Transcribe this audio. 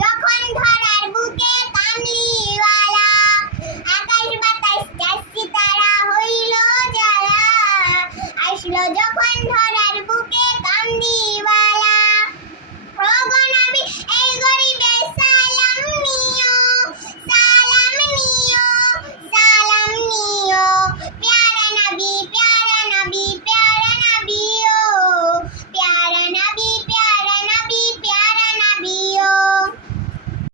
যখন ধরার বুকে কামলিওয়ালা আকাশ বাতাস চাষি তারা হইল জ্বালা। আসলো যখন ধরার